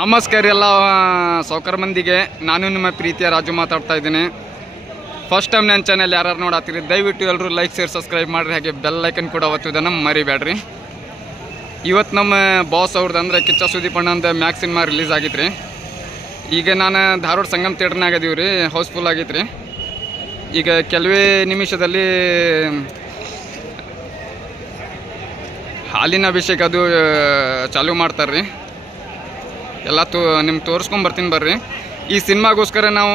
ನಮಸ್ಕಾರ ಎಲ್ಲ ಸೌಕರ್ ಮಂದಿಗೆ. ನಾನು ನಿಮ್ಮ ಪ್ರೀತಿಯ ರಾಜು ಮಾತಾಡ್ತಾ ಇದ್ದೀನಿ. ಫಸ್ಟ್ ಟೈಮ್ ನನ್ನ ಚಾನಲ್ ಯಾರು ನೋಡತ್ತೀರಿ, ದಯವಿಟ್ಟು ಎಲ್ಲರೂ ಲೈಕ್ ಶೇರ್ ಸಬ್ಸ್ಕ್ರೈಬ್ ಮಾಡಿರಿ. ಹಾಗೆ ಬೆಲ್ ಐಕನ್ ಕೂಡ ಒತ್ತುವುದನ್ನು ಮರಿಬೇಡ್ರಿ. ಇವತ್ತು ನಮ್ಮ ಬಾಸ್ ಅವ್ರದ್ದು ಅಂದರೆ ಕಿಚ್ಚ ಸುದೀಪ್ ಅಂತ ಮ್ಯಾಕ್ ಸಿನಿಮಾ ರಿಲೀಸ್ ಆಗಿತ್ತು ರೀ ಈಗ ನಾನು ಧಾರವಾಡ ಸಂಗಮ್ ಥಿಯೇಟ್ರ್ನಾಗ ಅದೀವಿ ರೀ ಹೌಸ್ಫುಲ್ ಆಗಿತ್ತು ರೀ ಈಗ ಕೆಲವೇ ನಿಮಿಷದಲ್ಲಿ ಹಾಲಿನ ಅಭಿಷೇಕ ಅದು ಚಾಲೂ ಮಾಡ್ತಾರೆ ರೀ ಎಲ್ಲ ತೋ ನಿಮ್ಗೆ ತೋರಿಸ್ಕೊಂಬರ್ತೀನಿ ಬರ್ರಿ. ಈ ಸಿನಿಮಾಗೋಸ್ಕರ ನಾವು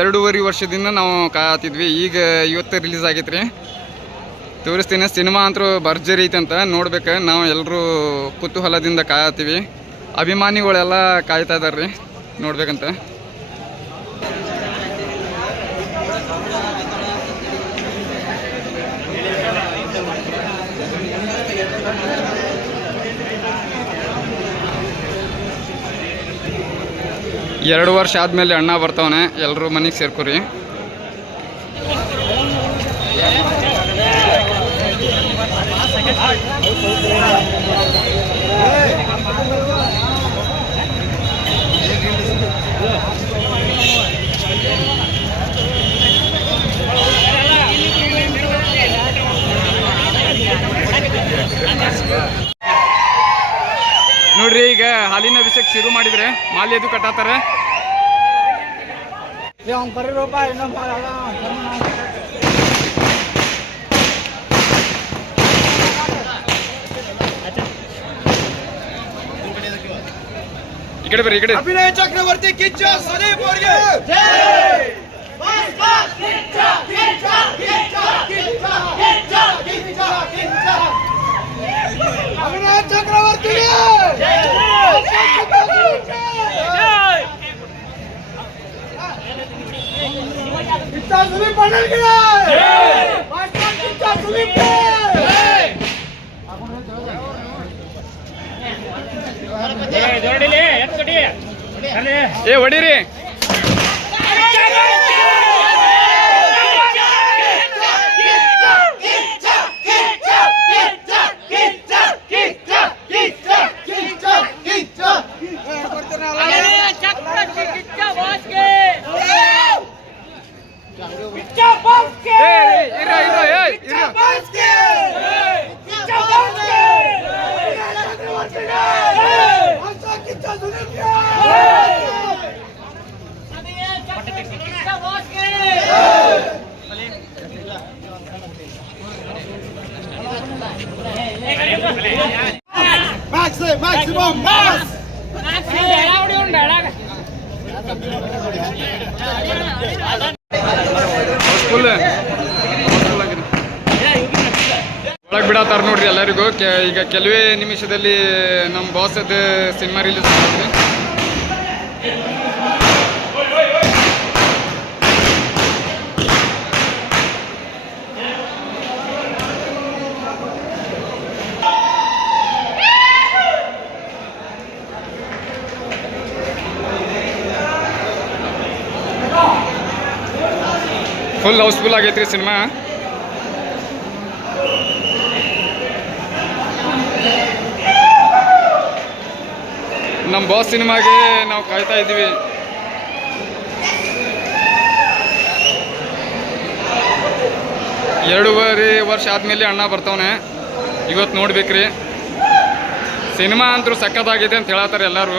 ಎರಡೂವರೆ ವರ್ಷದಿಂದ ನಾವು ಕಾಯತ್ತಿದ್ವಿ ಈಗ ಇವತ್ತು ರಿಲೀಸ್ ಆಗೈತೆ ರೀ ತೋರಿಸ್ತೀನಿ. ಸಿನಿಮಾ ಅಂತೂ ಭರ್ಜರಿ ಅಂತ ನೋಡ್ಬೇಕು. ನಾವು ಎಲ್ಲರೂ ಕುತೂಹಲದಿಂದ ಕಾಯತ್ತೀವಿ ಅಭಿಮಾನಿಗಳೆಲ್ಲ ಕಾಯ್ತಾ ಇದ್ದಾರೆ ರೀ ನೋಡ್ಬೇಕಂತ. ಎರಡು ವರ್ಷ ಆದಮೇಲೆ ಅಣ್ಣ ಬರ್ತಾವನೆ ಎಲ್ಲರೂ ಮನೆಗೆ ಸೇರ್ಕೊರಿ ಈಗ ಅಭಿಷೇಕ ಶುರು ಮಾಡಿದ್ರೆ ಮಾಲಿ ಅದು ಕಟ್ಟಾತಾರೆ ಈ ಕಡೆ ಬರ್ರಿ ಈ ಕಡೆ. ಅಭಿನಯ ಚಕ್ರವರ್ತಿ ಕಿಚ್ಚ ಸುದೀಪ್ ಅವ್ರಿಗೆ. ಅಭಿನಯ ಚಕ್ರವರ್ತಿಗೆ ಕಿಚ್ಚ ಸುದೀಪ್ ಅಣ್ಣನ್ಗೆ ಮಾಸ್ಟರ್ ಕಿಚ್ಚ ಸುದೀಪ್ಗೆ ಏ ಹೊಡೀರಿ. Maximum mass! ಫುಲ್ ಒಳಗೆ ಬಿಡತ್ತಾರ ನೋಡ್ರಿ ಎಲ್ಲರಿಗೂ. ಈಗ ಕೆಲವೇ ನಿಮಿಷದಲ್ಲಿ ನಮ್ಮ ಬಾಸದ ಸಿನಿಮಾ ರಿಲೀಸ್ ಮಾಡ್ತೀವಿ ಫುಲ್ ಹೌಸ್ಫುಲ್ ಆಗೈತ್ರಿ ಸಿನಿಮಾ. ನಮ್ಮ ಬಾಸ್ ಸಿನಿಮಾಗೆ ನಾವು ಕಾಯ್ತಾ ಇದ್ದೀವಿ. ಎರಡೂವರೆ ವರ್ಷ ಆದಮೇಲೆ ಅಣ್ಣ ಬರ್ತವನೆ. ಇವತ್ತು ನೋಡ್ಬೇಕ್ರಿ. ಸಿನಿಮಾ ಅಂತೂ ಸಖತ್ತಾಗಿದೆ ಅಂತ ಹೇಳತ್ತಾರೆ ಎಲ್ಲರೂ.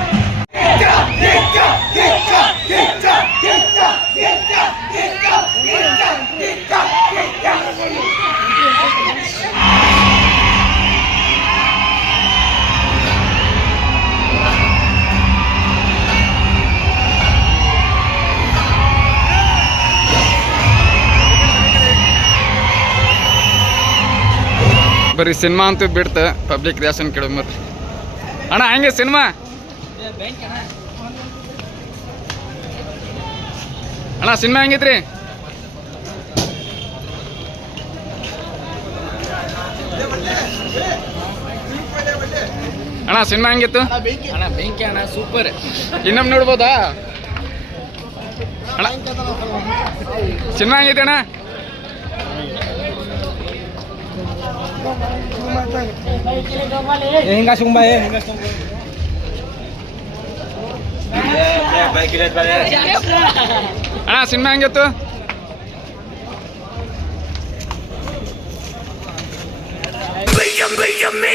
ಬರ್ರಿ ಸಿನಿಮಾ ಅಂತೂ ಬಿಡ್ತ ಪಬ್ಲಿಕ್ ರಿಯಾಕ್ಷನ್ ಕೇಳೋ ಬರ್ರಿ ಅಣ್ಣ ಹಂಗೆ ಸಿನಿಮಾ? ಅಣ್ಣ ಸಿನಿಮಾ ಹೆಂಗಿತ್ರಿ ಅಣ್ಣ ಸಿನಿಮಾ ಹೆಂಗಿತ್ತು? ಅಣ್ಣ ಬೆಂಕಿ ಅಣ್ಣ ಸೂಪರ್ ಇನ್ನೊಮ್ಮೆ ನೋಡ್ಬೋದಾ? ಅಣ್ಣ ಸಿನಿಮಾ ಹೆಂಗೈತೆ ಅಣ್ಣ? ಹಿಂಗ ಸುಂಬ ಅಣ್ಣ ಸಿನಿಮಾ ಹೆಂಗಿತ್ತು Big, big, me,